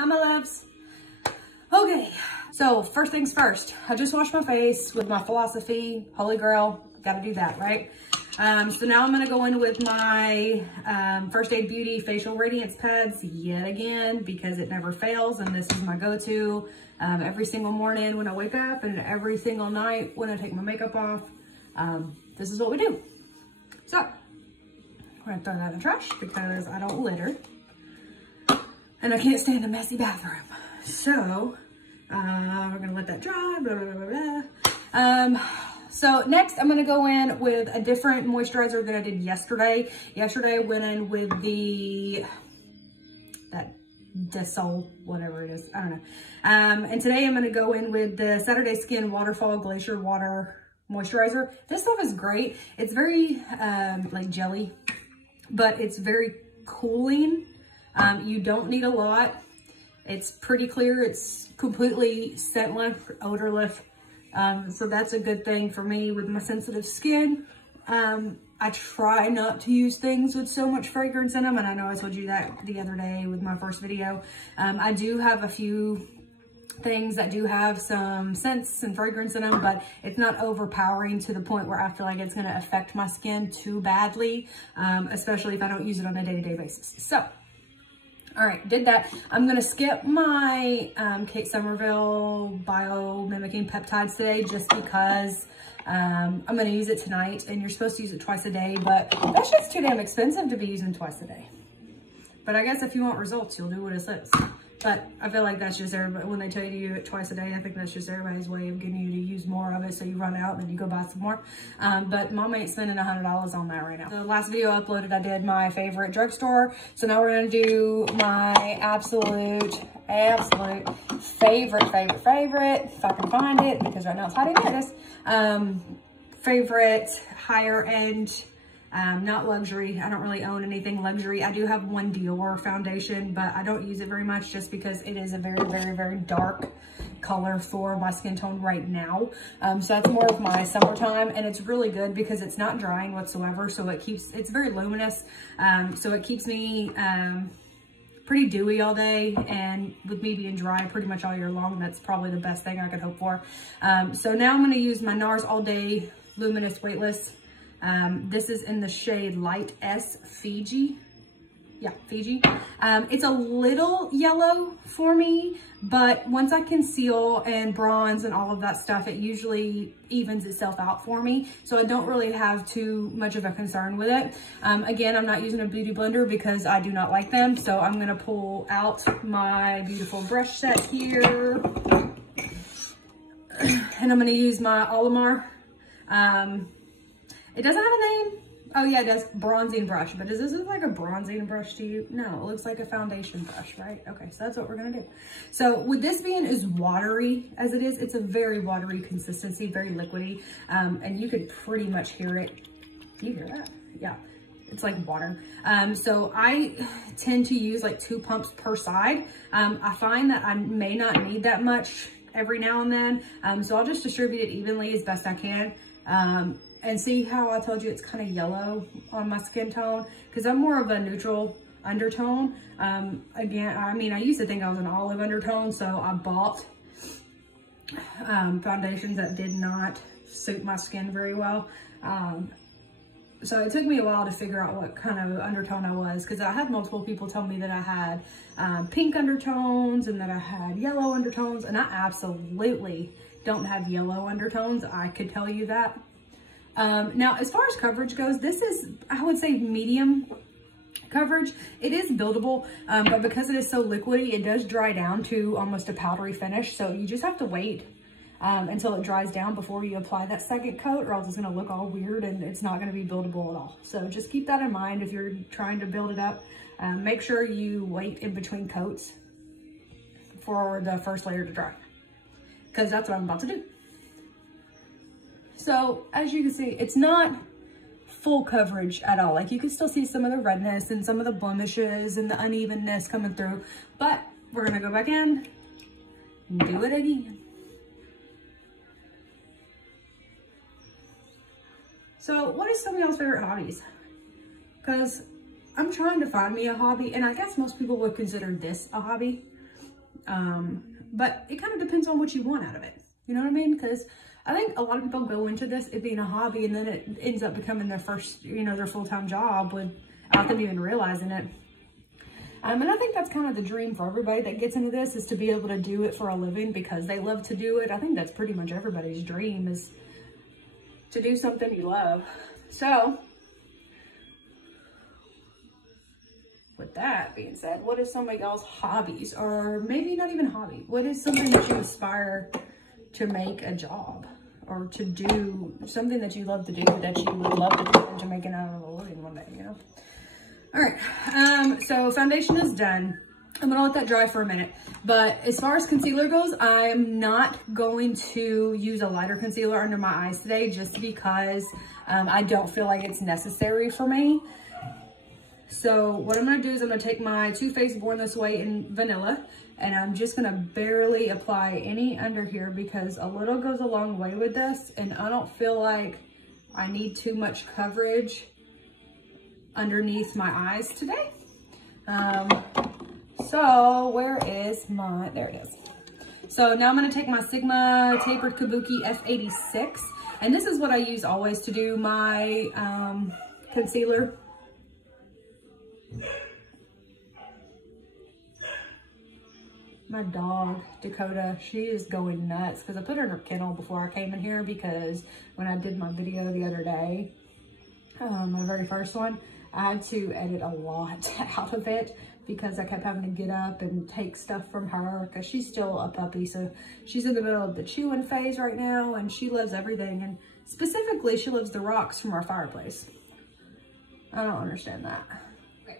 Hi, my loves. Okay, so first things first, I just washed my face with my Philosophy, Holy Grail. Gotta do that, right? So now I'm gonna go in with my First Aid Beauty Facial Radiance Pads yet again, because it never fails, and this is my go-to every single morning when I wake up and every single night when I take my makeup off. This is what we do. So, we're gonna throw that in the trash because I don't litter. And I can't stand a messy bathroom. So, we're gonna let that dry, blah, blah, blah, blah. So next I'm gonna go in with a different moisturizer than I did yesterday. Yesterday I went in with that Decay, whatever it is, I don't know. And today I'm gonna go in with the Saturday Skin Waterfall Glacier Water Moisturizer. This stuff is great. It's very like jelly, but it's very cooling. You don't need a lot. It's pretty clear. It's completely scentless, odorless. So that's a good thing for me with my sensitive skin. I try not to use things with so much fragrance in them. And I know I told you that the other day with my first video. I do have a few things that do have some scents and fragrance in them, but it's not overpowering to the point where I feel like it's going to affect my skin too badly, especially if I don't use it on a day-to-day basis. So, all right, did that. I'm gonna skip my Kate Somerville Bio-Mimicking Peptides today just because I'm gonna use it tonight, and you're supposed to use it twice a day, but that's just too damn expensive to be using twice a day. But I guess if you want results, you'll do what it says. But I feel like that's just everybody, when they tell you to use it twice a day, I think that's just everybody's way of getting you to use more of it, so you run out and then you go buy some more. But mom ain't spending $100 on that right now. The last video I uploaded, I did my favorite drugstore. So now we're gonna do my absolute favorite, if I can find it, because right now it's hiding in this. Favorite higher end, not luxury. I don't really own anything luxury. I do have one Dior foundation, but I don't use it very much just because it is a very, very, very dark color for my skin tone right now. So that's more of my summertime, and it's really good because it's not drying whatsoever. So it's very luminous. So it keeps me pretty dewy all day, and with me being dry pretty much all year long, that's probably the best thing I could hope for. So now I'm gonna use my Nars All Day Luminous Weightless. This is in the shade Light S Fiji. Yeah, Fiji. It's a little yellow for me, but once I conceal and bronze and all of that stuff, it usually evens itself out for me. So I don't really have too much of a concern with it. Again, I'm not using a beauty blender because I do not like them. So I'm gonna pull out my beautiful brush set here. And I'm gonna use my Olimar. It doesn't have a name. Oh yeah, it does, bronzing brush. But does this look like a bronzing brush to you? No, it looks like a foundation brush, right? Okay, so that's what we're gonna do. So with this being as watery as it is, it's a very watery consistency, very liquidy. And you could pretty much hear it. Do you hear that? Yeah, it's like water. So I tend to use like 2 pumps per side. I find that I may not need that much every now and then. So I'll just distribute it evenly as best I can. And see how I told you it's kind of yellow on my skin tone? Because I'm more of a neutral undertone. Again, I mean, I used to think I was an olive undertone, so I bought foundations that did not suit my skin very well. So it took me a while to figure out what kind of undertone I was, because I had multiple people tell me that I had pink undertones and that I had yellow undertones, and I absolutely don't have yellow undertones. I could tell you that. Now, as far as coverage goes, this is, I would say, medium coverage. It is buildable, but because it is so liquidy, it does dry down to almost a powdery finish. So you just have to wait until it dries down before you apply that second coat, or else it's going to look all weird and it's not going to be buildable at all. So just keep that in mind if you're trying to build it up. Make sure you wait in between coats for the first layer to dry, because that's what I'm about to do. So as you can see, it's not full coverage at all. Like, you can still see some of the redness and some of the blemishes and the unevenness coming through, but we're gonna go back in and do it again. So what is some of y'all's favorite hobbies? Because I'm trying to find me a hobby, and I guess most people would consider this a hobby. But it kind of depends on what you want out of it. You know what I mean? Because I think a lot of people go into this, it being a hobby, and then it ends up becoming their first, you know, their full-time job without them even realizing it. And I think that's kind of the dream for everybody that gets into this, is to be able to do it for a living because they love to do it. I think that's pretty much everybody's dream, is to do something you love. So with that being said, what is some of y'all's hobbies, or maybe not even hobby? What is something that you aspire to make a job, or to do something that you love to do, that you would love to do, and to make it out of a living one day, you know? All right, so foundation is done. I'm gonna let that dry for a minute. But as far as concealer goes, I'm not going to use a lighter concealer under my eyes today, just because I don't feel like it's necessary for me. So what I'm gonna do is I'm gonna take my Too Faced Born This Way in Vanilla, and I'm just gonna barely apply any under here, because a little goes a long way with this, and I don't feel like I need too much coverage underneath my eyes today. So where is my, there it is. So now I'm gonna take my Sigma Tapered Kabuki F86, and this is what I use always to do my concealer. My dog, Dakota, she is going nuts because I put her in her kennel before I came in here, because when I did my video the other day, my very first one, I had to edit a lot out of it because I kept having to get up and take stuff from her, because she's still a puppy. So she's in the middle of the chewing phase right now, and she loves everything. And specifically, she loves the rocks from our fireplace. I don't understand that.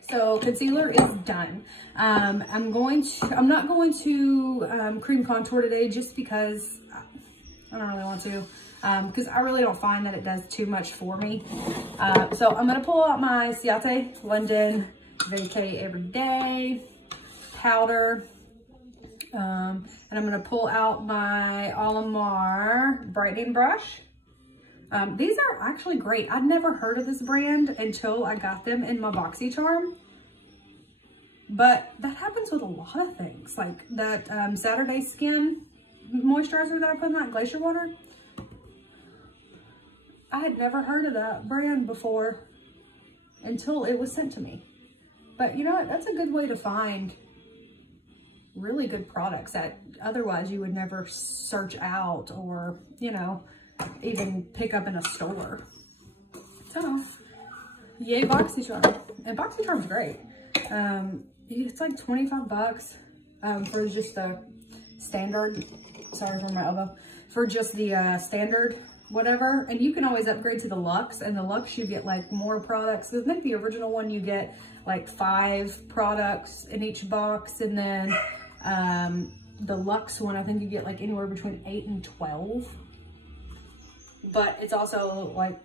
So concealer is done. I'm not going to cream contour today, just because I don't really want to, because I really don't find that it does too much for me. So I'm gonna pull out my Ciate London Vacay Everyday powder, and I'm gonna pull out my Olimar brightening brush. These are actually great. I'd never heard of this brand until I got them in my BoxyCharm. But that happens with a lot of things. Like that Saturday Skin moisturizer that I put in that Glacier water. I had never heard of that brand before until it was sent to me. But you know what? That's a good way to find really good products that otherwise you would never search out, or, you know, even pick up in a store. So, yay BoxyCharm. And BoxyCharm's great. It's like 25 bucks for just the standard, sorry for my elbow, for just the standard whatever. And you can always upgrade to the Luxe, and the Luxe you get like more products. I think the original one you get like 5 products in each box, and then the Luxe one I think you get like anywhere between 8 and 12. But it's also like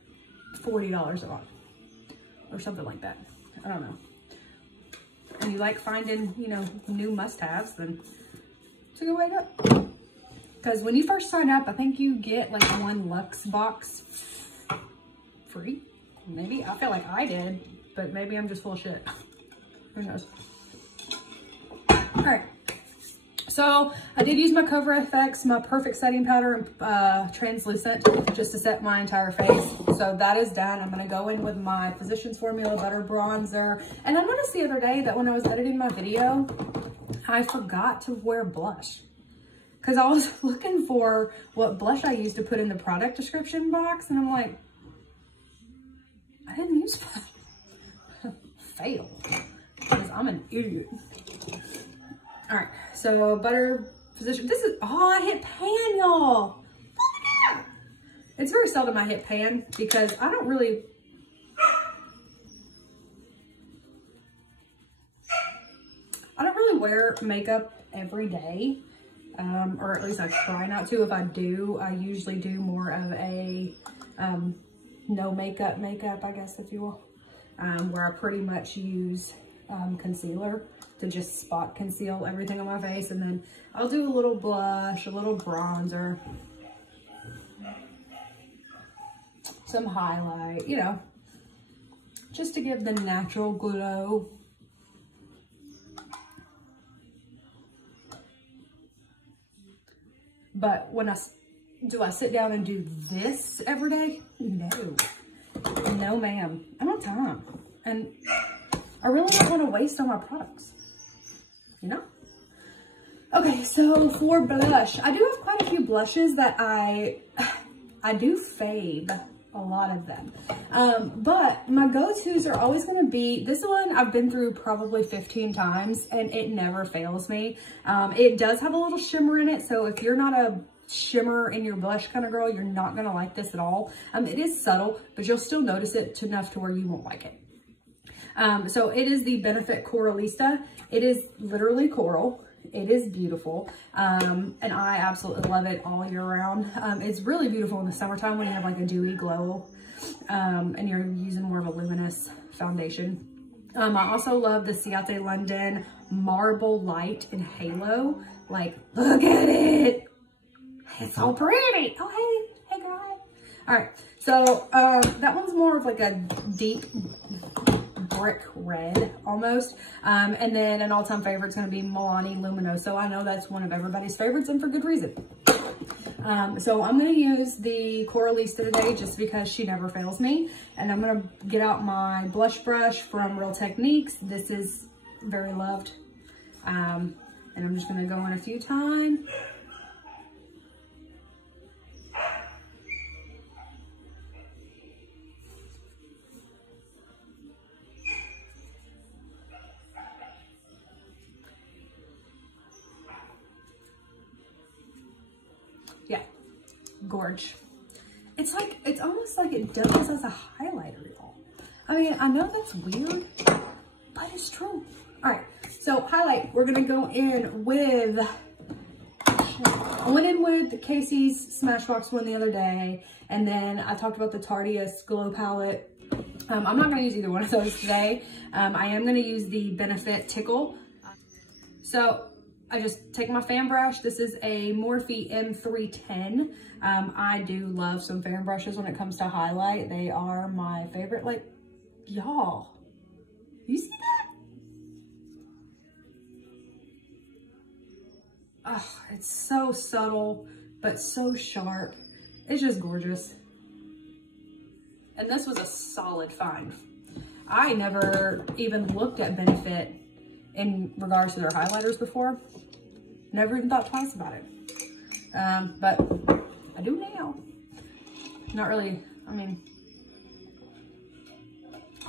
$40 a month or something like that. I don't know. And you like finding, you know, new must-haves, then it's a good way to go. Because when you first sign up, I think you get like 1 Luxe box free. Maybe. I feel like I did, but maybe I'm just full of shit. Who knows? All right. So I did use my Cover FX, my Perfect Setting Powder, and translucent, just to set my entire face. So that is done. I'm gonna go in with my Physicians Formula Butter Bronzer. And I noticed the other day that when I was editing my video, I forgot to wear blush. Because I was looking for what blush I used to put in the product description box, and I'm like, I didn't use that. Fail. Because I'm an idiot. All right, so butter Physician. This is, oh, I hit pan, y'all. Look at that. It's very seldom I hit pan because I don't really wear makeup every day, or at least I try not to. If I do, I usually do more of a no makeup, I guess, if you will, where I pretty much use concealer to just spot conceal everything on my face, and then I'll do a little blush, a little bronzer, some highlight, you know, just to give the natural glow. But when do I sit down and do this every day? No. No, ma'am. I don't have time. And I really don't want to waste all my products. You know? Okay, so for blush, I do have quite a few blushes that I do fave a lot of them. But my go-tos are always going to be, this one I've been through probably 15 times and it never fails me. It does have a little shimmer in it, so if you're not a shimmer in your blush kind of girl, you're not going to like this at all. It is subtle, but you'll still notice it enough to where you won't like it. So it is the Benifit Coralista. It is literally coral. It is beautiful, and I absolutely love it all year round. It's really beautiful in the summertime when you have like a dewy glow, and you're using more of a luminous foundation. I also love the Ciate London Marble Light in Halo. Like, look at it. It's so pretty. Oh, hey girl. All right, so that one's more of like a deep brick red almost, and then an all-time favorite is going to be Milani Luminoso. I know that's one of everybody's favorites, and for good reason. So I'm going to use the Coralista today just because she never fails me, and I'm going to get out my blush brush from Real Techniques. This is very loved, and I'm just going to go in a few times. Yeah, gorge. It's like, it's almost like it doubles as a highlighter, y'all. I mean, I know that's weird, but it's true. All right, so highlight, we're gonna go in with, I went in with Casey's Smashbox one the other day, and then I talked about the Tardius Glow Palette. I'm not gonna use either one of those today. I am gonna use the Benifit Tickle. So I just take my fan brush. This is a Morphe M310. I do love some fan brushes when it comes to highlight. They are my favorite. Like, y'all, you see that? Oh, it's so subtle, but so sharp. It's just gorgeous. And this was a solid find. I never even looked at Benifit in regards to their highlighters before. Never even thought twice about it. But I do now. Not really, I mean,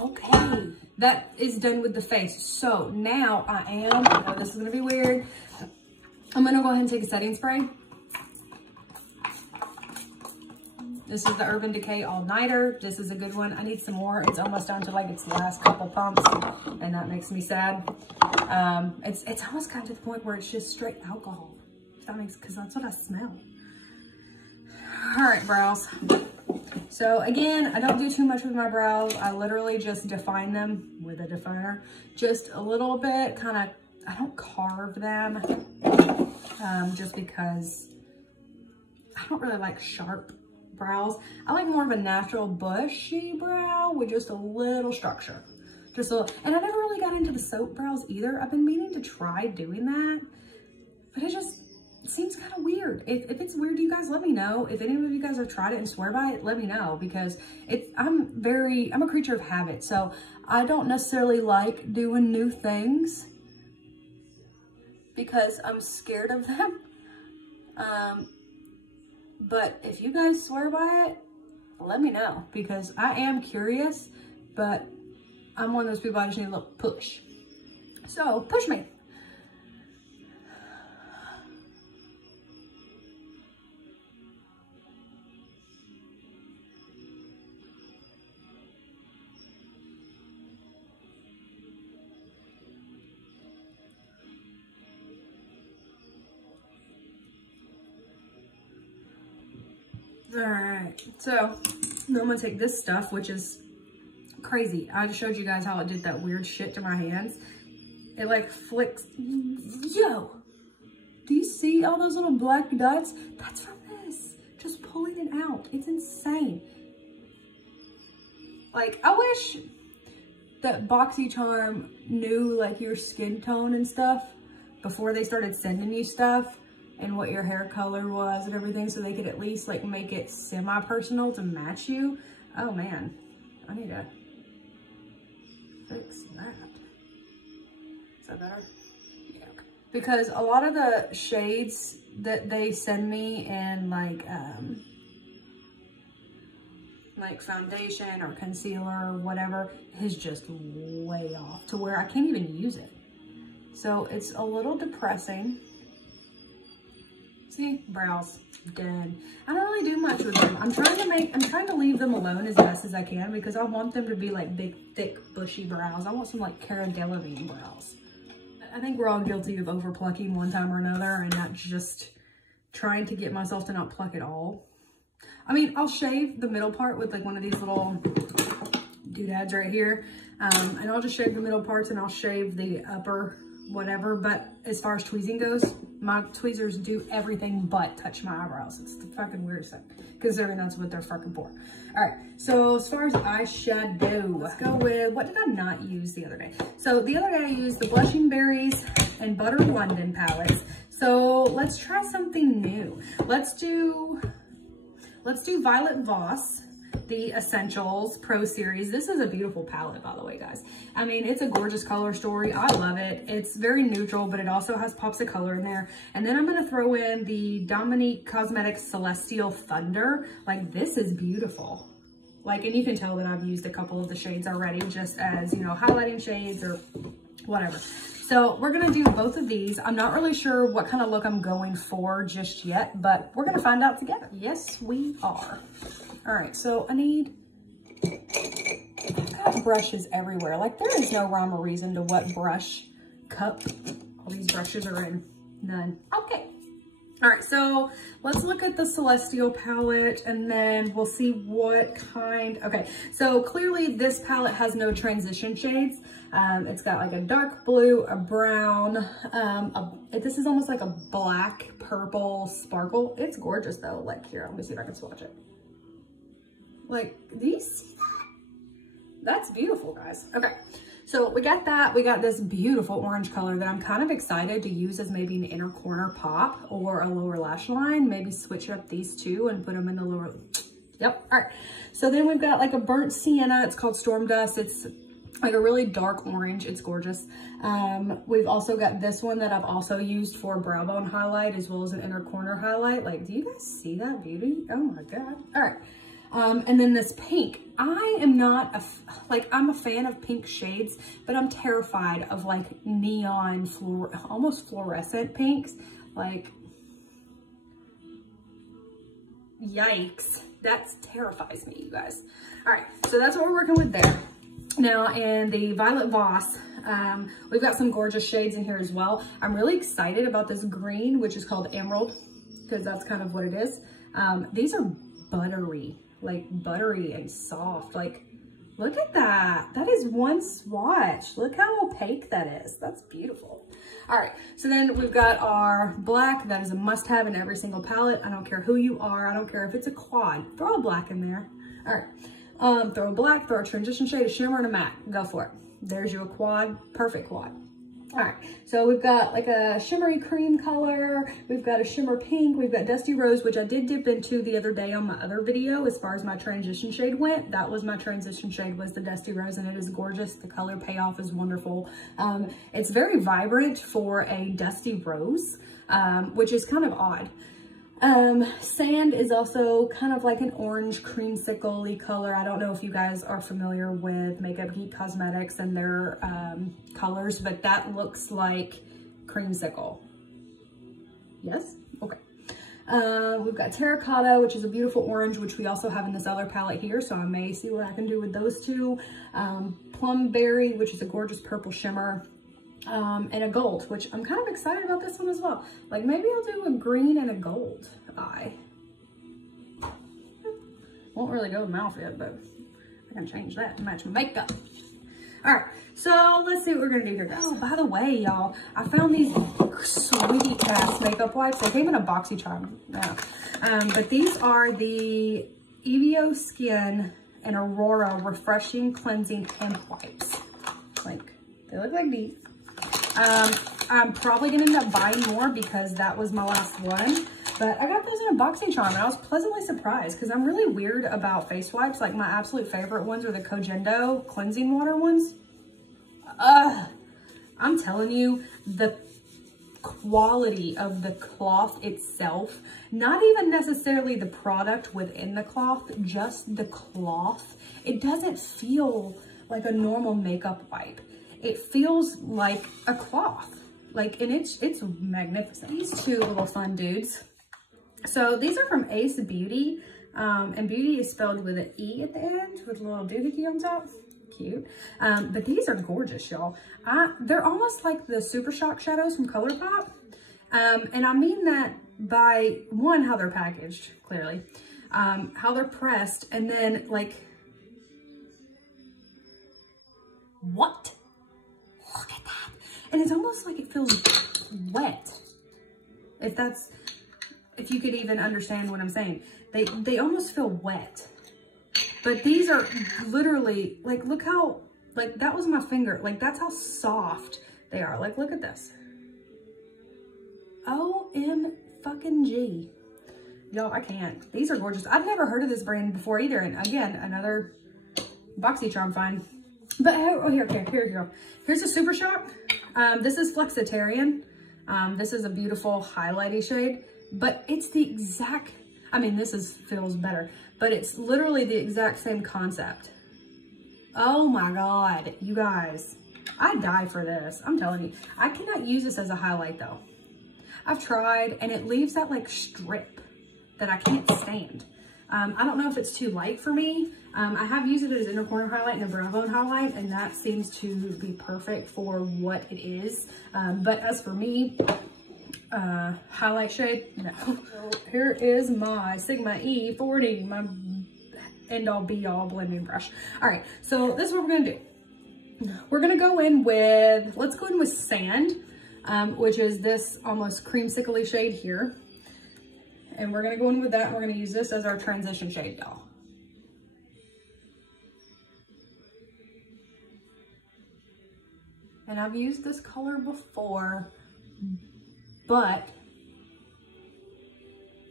okay. That is done with the face. So now I know this is gonna be weird. I'm gonna go ahead and take a setting spray. This is the Urban Decay All Nighter. This is a good one. I need some more. It's almost down to like its last couple pumps, and that makes me sad. It's almost gotten to the point where it's just straight alcohol. If that makes, because that's what I smell. All right, brows. So again, I don't do too much with my brows. I literally just define them with a definer. Just a little bit, kind of, I don't carve them, just because I don't really like sharp brows. I like more of a natural bushy brow with just a little structure. Just a little, and I never really got into the soap brows either. I've been meaning to try doing that, but it just seems kind of weird. If it's weird, you guys let me know. If any of you guys have tried it and swear by it, let me know, because I'm a creature of habit. So I don't necessarily like doing new things because I'm scared of them. But if you guys swear by it, let me know, because I am curious, but I'm one of those people I just need a little push. So push me. All right, so now I'm gonna take this stuff, which is crazy. I just showed you guys how it did that weird shit to my hands. It like flicks. Yo, do you see all those little black dots? That's from this, just pulling it out. It's insane. Like, I wish that BoxyCharm knew like your skin tone and stuff before they started sending you stuff. and what your hair color was and everything, so they could at least like make it semi-personal to match you. Oh man, I need to fix that. Is that better? Yeah. Because a lot of the shades that they send me in like foundation or concealer or whatever is just way off to where I can't even use it. So it's a little depressing. See, brows done. I don't really do much with them. I'm trying to leave them alone as best as I can because I want them to be like big, thick, bushy brows. I want some like Cara Delevingne brows. I think we're all guilty of over plucking one time or another, and not just trying to get myself to not pluck at all. I mean, I'll shave the middle part with like one of these little doodads right here. And I'll just shave the middle parts and I'll shave the upper whatever. But as far as tweezing goes, my tweezers do everything but touch my eyebrows. It's the fucking weirdest thing, considering that's what they're fucking for. All right, so as far as eyeshadow, let's go with, what did I not use the other day? So the other day I used the Blushing Berries and Butter London palettes. So let's try something new. Let's do Violet Voss, the Essentials Pro Series. This is a beautiful palette, by the way, guys. I mean, it's a gorgeous color story. I love it. It's very neutral, but it also has pops of color in there. And then I'm going to throw in the Dominique Cosmetics Celestial Thunder. Like, this is beautiful. Like, and you can tell that I've used a couple of the shades already, just as, you know, highlighting shades or whatever. So we're going to do both of these. I'm not really sure what kind of look I'm going for just yet, but we're going to find out together. Yes, we are. All right, so I've got brushes everywhere. Like, there is no rhyme or reason to what brush cup all these brushes are in. None. Okay. All right, so let's look at the Celestial palette and then we'll see what kind. Okay, so clearly this palette has no transition shades. It's got like a dark blue, a brown, this is almost like a black purple sparkle. It's gorgeous though. Like, here, let me see if I can swatch it. Like, do you see that? That's beautiful, guys. Okay, so we got that. We got this beautiful orange color that I'm kind of excited to use as maybe an inner corner pop or a lower lash line. Maybe switch up these two and put them in the lower. Yep. All right. So then we've got like a burnt sienna. It's called Storm Dust. It's like a really dark orange. It's gorgeous. We've also got this one that I've also used for brow bone highlight as well as an inner corner highlight. Like, do you guys see that beauty? Oh my God. All right. And then this pink. I am not I'm a fan of pink shades, but I'm terrified of like neon, almost fluorescent pinks. Like, yikes. That terrifies me, you guys. All right, so that's what we're working with there. Now, in the Violet Voss, we've got some gorgeous shades in here as well. I'm really excited about this green, which is called Emerald, because that's kind of what it is. These are buttery. Like buttery and soft. Like, look at that. That is one swatch. Look how opaque that is. That's beautiful. All right, so then we've got our black. That is a must-have in every single palette. I don't care who you are. I don't care if it's a quad. Throw a black in there. All right, throw a black, throw a transition shade, a shimmer, and a matte. Go for it. There's your quad. Perfect quad. All right, so we've got like a shimmery cream color. We've got a shimmer pink. We've got Dusty Rose, which I did dip into the other day on my other video as far as my transition shade went. That was my transition shade, was the Dusty Rose, and it is gorgeous. The color payoff is wonderful. It's very vibrant for a Dusty Rose, which is kind of odd. Sand is also kind of like an orange creamsicle-y color. I don't know if you guys are familiar with Makeup Geek Cosmetics and their colors, but that looks like creamsicle. Yes? Okay. We've got Terracotta, which is a beautiful orange, which we also have in this other palette here, so I may see what I can do with those two. Plum Berry, which is a gorgeous purple shimmer. And a gold, which I'm kind of excited about this one as well. Like, maybe I'll do a green and a gold eye. Won't really go with my outfit, but I can change that to match my makeup. All right, so let's see what we're gonna do here, guys. Oh, by the way, y'all, I found these sweet ass makeup wipes. They came in a boxy charm now. But these are the Evio Skin and Aurora Refreshing Cleansing Hand Wipes. Like, they look like these. I'm probably gonna end up buying more because that was my last one. But I got those in a boxing charm and I was pleasantly surprised because I'm really weird about face wipes. Like my absolute favorite ones are the Kojendo cleansing water ones. I'm telling you, the quality of the cloth itself, not even necessarily the product within the cloth, just the cloth. It doesn't feel like a normal makeup wipe. It feels like a cloth. Like, and it's magnificent. These two little fun dudes. So these are from Ace Beauty, and beauty is spelled with an E at the end with a little doohickey on top. Cute. But these are gorgeous, y'all. They're almost like the Super Shock shadows from ColourPop. And I mean that by one, how they're packaged, clearly, how they're pressed, and then like, what? Look at that. And it's almost like it feels wet. If you could even understand what I'm saying. They almost feel wet. But these are literally, like, look how, like, that was my finger. Like, that's how soft they are. Like, look at this. OMG. Y'all, I can't. These are gorgeous. I've never heard of this brand before either. And again, another BoxyCharm find. But, oh, here you go. Here's a Super Shock. This is Flexitarian. This is a beautiful highlighty shade. But it's the exact, I mean, feels better. But it's literally the exact same concept. Oh my God, you guys. I die for this. I'm telling you. I cannot use this as a highlight though. I've tried and it leaves that like strip that I can't stand. I don't know if it's too light for me. I have used it as inner corner highlight and a brow bone highlight, and that seems to be perfect for what it is. But as for me, highlight shade, no. So here is my Sigma E40, my end all be all blending brush. All right, so this is what we're gonna do. We're gonna go in with, let's go in with Sand, which is this almost creamsicle-y shade here. And we're gonna go in with that, and we're gonna use this as our transition shade, y'all. And I've used this color before, but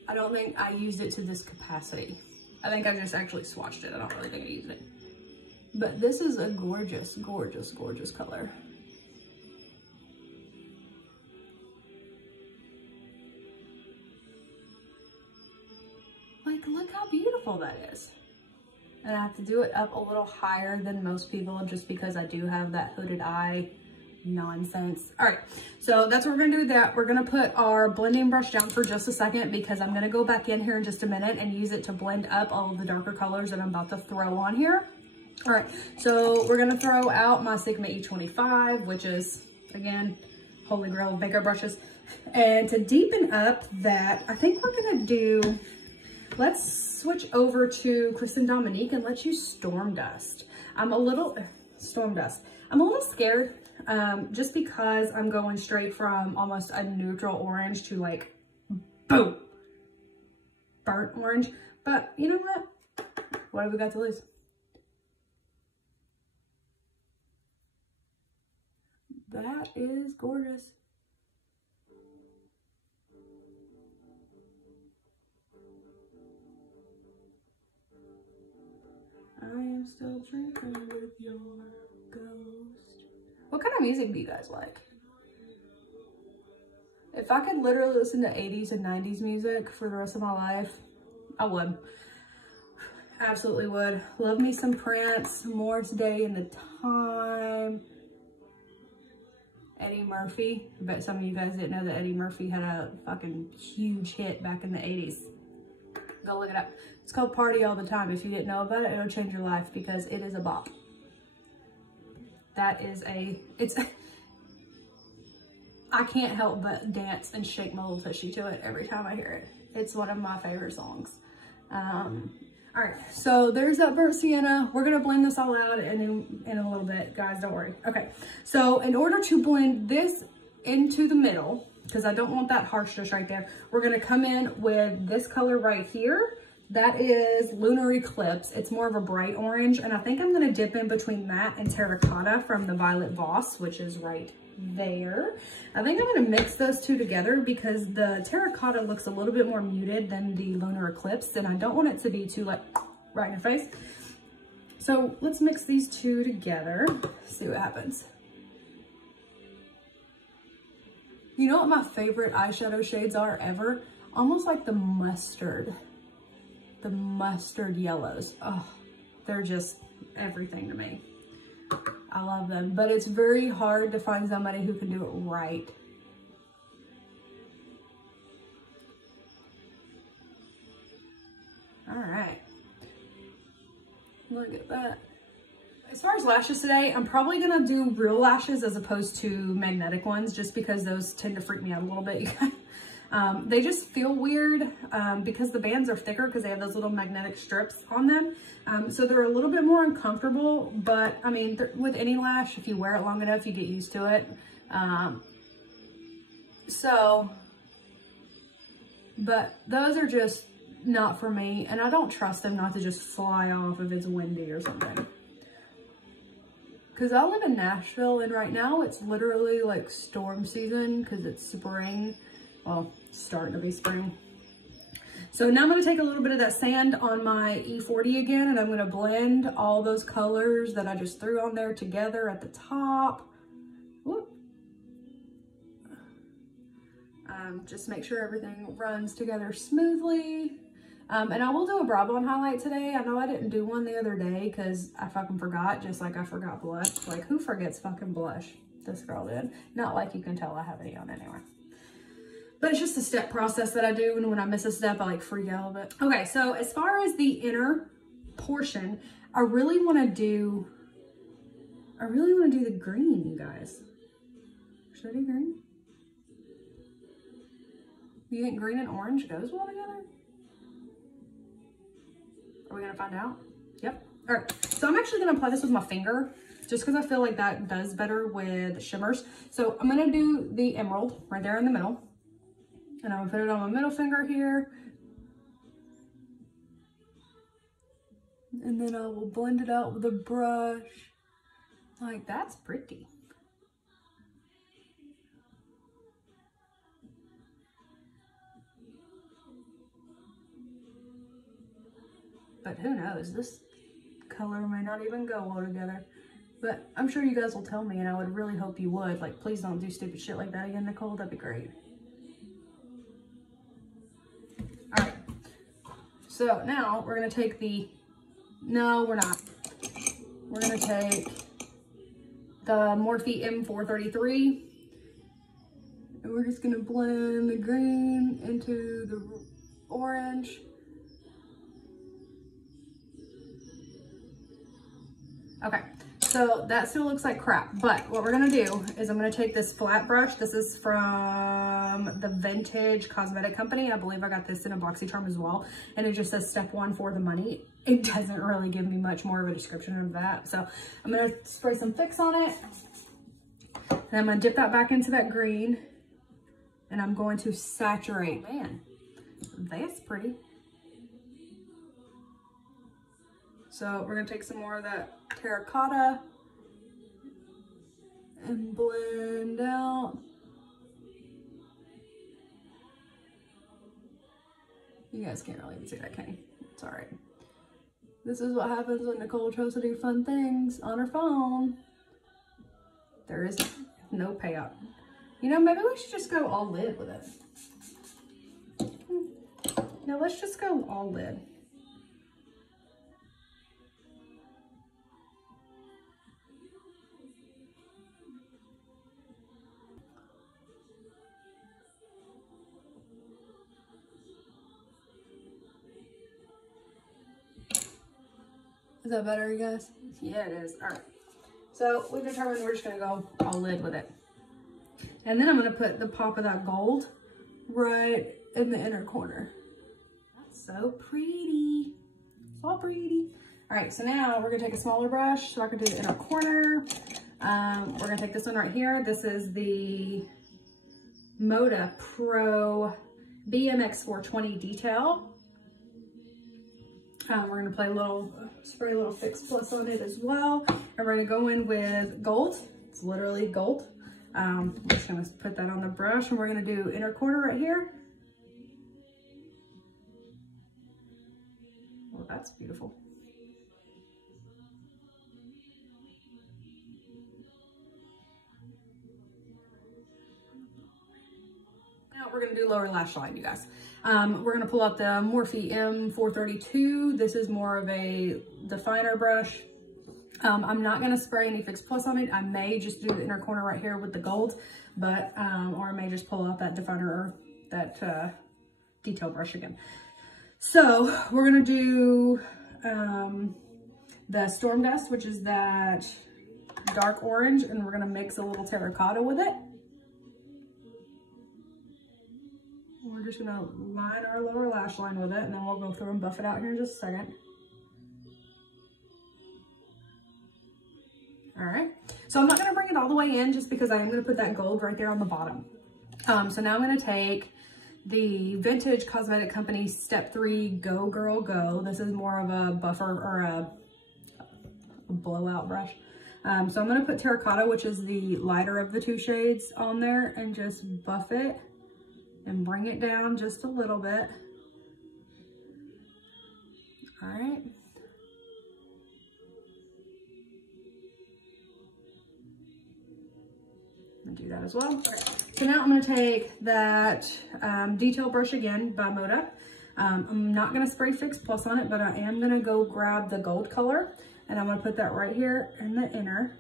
I don't think I used it to this capacity. I think I just actually swatched it. I don't really think I used it. But this is a gorgeous, gorgeous, gorgeous color. Like, look how beautiful that is. And I have to do it up a little higher than most people just because I do have that hooded eye nonsense. All right, so that's what we're gonna do with that. We're gonna put our blending brush down for just a second because I'm gonna go back in here in just a minute and use it to blend up all of the darker colors that I'm about to throw on here. All right, so we're gonna throw out my Sigma E25, which is, again, holy grail of makeup brushes. And to deepen up that, I think we're gonna do, let's switch over to Kristen Dominique and let's use Storm Dust. I'm a little scared just because I'm going straight from almost a neutral orange to like, boom, burnt orange. But you know what? What have we got to lose? That is gorgeous. I am still drinking with your ghost. What kind of music do you guys like? If I could literally listen to 80s and 90s music for the rest of my life, I would. Absolutely would. Love me some Prince, Morris Day in the Time. Eddie Murphy. I bet some of you guys didn't know that Eddie Murphy had a fucking huge hit back in the 80s. Go look it up. It's called Party All the Time. If you didn't know about it, it'll change your life because it is a bop. That is I can't help but dance and shake my little tushy to it every time I hear it. It's one of my favorite songs. All right, so there's that burnt sienna. We're gonna blend this all out in a little bit, guys, don't worry. Okay, so in order to blend this into the middle, because I don't want that harshness right there, we're gonna come in with this color right here. That is Lunar Eclipse. It's more of a bright orange, and I think I'm gonna dip in between that and Terracotta from the Violet Voss, which is right there. I think I'm gonna mix those two together because the terracotta looks a little bit more muted than the Lunar Eclipse, and I don't want it to be too like right in your face. So let's mix these two together, see what happens. You know what my favorite eyeshadow shades are ever? Almost like the mustard yellows. Oh, they're just everything to me. I love them, but it's very hard to find somebody who can do it right. All right, look at that. As far as lashes today, I'm probably gonna do real lashes as opposed to magnetic ones, just because those tend to freak me out a little bit. They just feel weird because the bands are thicker because they have those little magnetic strips on them. So they're a little bit more uncomfortable, but I mean, with any lash, if you wear it long enough, you get used to it. But those are just not for me, and I don't trust them not to just fly off if it's windy or something. Because I live in Nashville, and right now it's literally like storm season because it's spring. Well, starting to be spring. So now I'm going to take a little bit of that sand on my E40 again, and I'm going to blend all those colors that I just threw on there together at the top. Whoop. Just make sure everything runs together smoothly. And I will do a brow bone highlight today. I know I didn't do one the other day because I fucking forgot, just like I forgot blush. Like, who forgets fucking blush? This girl did. Not like you can tell I have any on anyway. But it's just a step process that I do, and when I miss a step, I like freak out a bit. Okay, so as far as the inner portion, I really want to do the green, you guys. Should I do green? You think green and orange goes well together? Are we gonna find out? Yep. All right, so I'm actually gonna apply this with my finger just because I feel like that does better with shimmers. So I'm gonna do the emerald right there in the middle. And I'm gonna put it on my middle finger here. And then I will blend it out with a brush. Like, that's pretty. But who knows, this color may not even go well together. But I'm sure you guys will tell me, and I would really hope you would. Like, please don't do stupid shit like that again, Nicole. That'd be great. All right. So now we're gonna take the, no, we're not. We're gonna take the Morphe M433. And we're just gonna blend the green into the orange. Okay, so that still looks like crap, but what we're gonna do is I'm gonna take this flat brush. This is from the Vintage Cosmetic Company. I believe I got this in a BoxyCharm as well, and it just says step 1 for the money. It doesn't really give me much more of a description of that. So I'm gonna spray some fix on it, and I'm gonna dip that back into that green, and I'm going to saturate. Man, that's pretty. So we're gonna take some more of that terracotta and blend out. You guys can't really even see that, can you? It's all right. This is what happens when Nicole tries to do fun things on her phone. There is no payout. You know, maybe we should just go all lid with it. No, let's just go all lid. Is that better, you guys? Yeah, it is. All right. So we've determined we're just gonna go all lid with it. And then I'm gonna put the pop of that gold right in the inner corner. That's so pretty. So pretty. All right, so now we're gonna take a smaller brush so I can do the inner corner. We're gonna take this one right here. This is the Moda Pro BMX 420 Detail. We're gonna play a little, spray a little Fix Plus on it as well. And we're gonna go in with gold. It's literally gold. I'm just gonna put that on the brush, and we're gonna do inner corner right here. Well, that's beautiful. Now we're gonna do lower lash line, you guys. We're gonna pull out the Morphe M432. This is more of a definer brush. I'm not gonna spray any Fix Plus on it. I may just do the inner corner right here with the gold, but, or I may just pull out that definer or that detail brush again. So we're gonna do the Storm Dust, which is that dark orange, and we're gonna mix a little terracotta with it. We're just gonna line our lower lash line with it, and then we'll go through and buff it out here in just a second. All right, so I'm not gonna bring it all the way in just because I am gonna put that gold right there on the bottom. So now I'm gonna take the Vintage Cosmetic Company Step 3 Go Girl Go. This is more of a buffer or a blowout brush. So I'm gonna put terracotta, which is the lighter of the two shades, on there and just buff it and bring it down just a little bit. All right. Do that as well. Right. So now I'm going to take that detail brush again by Moda. I'm not going to spray Fix Plus on it, but I am going to go grab the gold color, and I'm going to put that right here in the inner.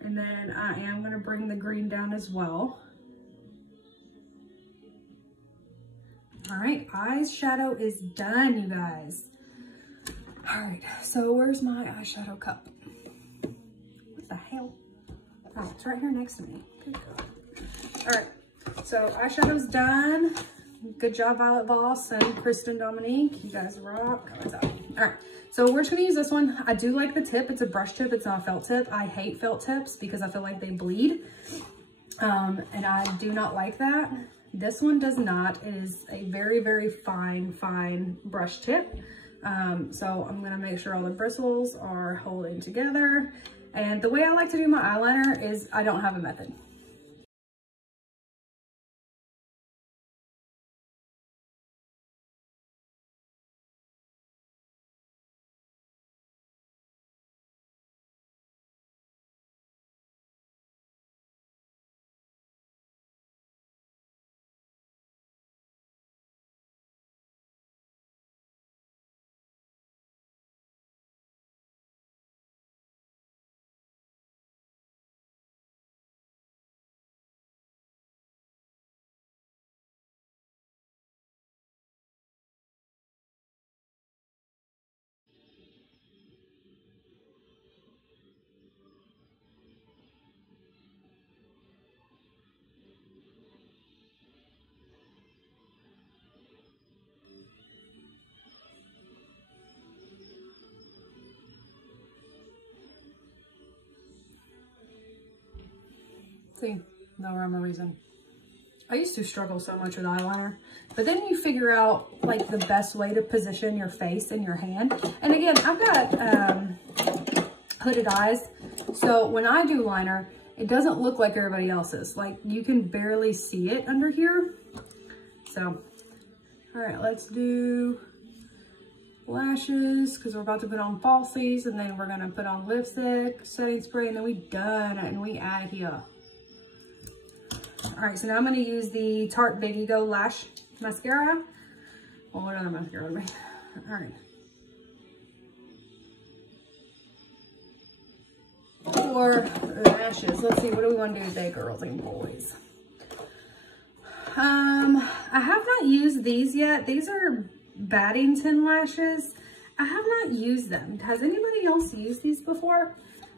And then I am going to bring the green down as well. All right, eyeshadow is done, you guys. All right, so where's my eyeshadow cup? What the hell? Oh, it's right here next to me. Good God. All right, so eyeshadow's done. Good job, Violet Voss and Kristen Dominique. You guys rock. All right, so we're just gonna use this one. I do like the tip. It's a brush tip. It's not a felt tip. I hate felt tips because I feel like they bleed. And I do not like that. This one does not. It is a very, very fine brush tip. So I'm gonna make sure all the bristles are holding together. And the way I like to do my eyeliner is I don't have a method. See, no rhyme or reason. I used to struggle so much with eyeliner, but then you figure out like the best way to position your face and your hand. And again, I've got hooded eyes, so when I do liner, it doesn't look like everybody else's. Like you can barely see it under here. So, all right, let's do lashes because we're about to put on falsies, and then we're gonna put on lipstick, setting spray, and then we done and we out of here. All right, so now I'm going to use the Tarte Big Ego Lash Mascara. Well, what other mascara would be? All right. For lashes, let's see, what do we want to do today, girls and boys? I have not used these yet. These are Baddington lashes. I have not used them. Has anybody else used these before?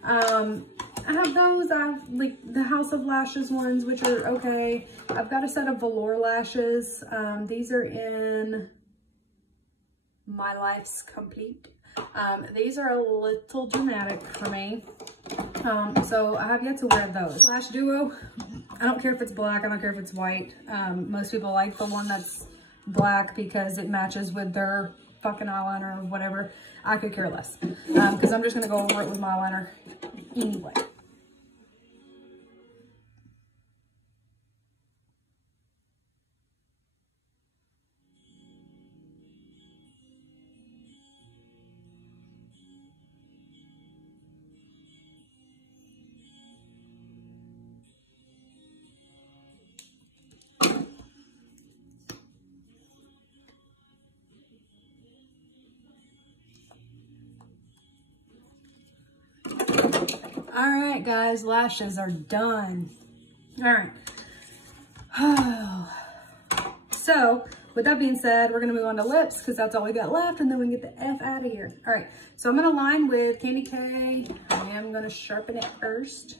I have those. I have like the House of Lashes ones, which are okay. I've got a set of velour lashes. These are in My Life's Complete. These are a little dramatic for me. So I have yet to wear those. Lash Duo, I don't care if it's black. I don't care if it's white. Most people like the one that's black because it matches with their fucking eyeliner or whatever. I could care less because I'm just going to go over it with my eyeliner anyway. All right, guys, lashes are done. All right. So with that being said, we're gonna move on to lips because that's all we got left, and then we can get the F out of here. All right, so I'm gonna line with Candy K. I am gonna sharpen it first.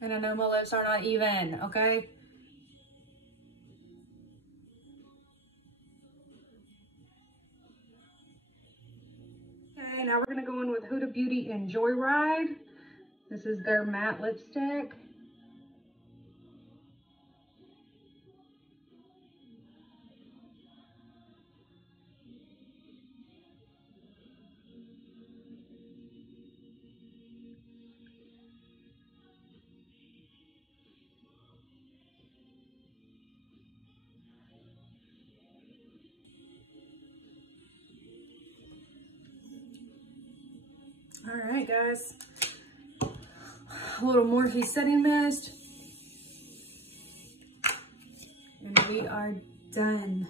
And I know my lips are not even, okay? Okay, now we're gonna go in with Huda Beauty and Joyride. This is their matte lipstick. All right, guys. A little Morphe setting mist. And we are done.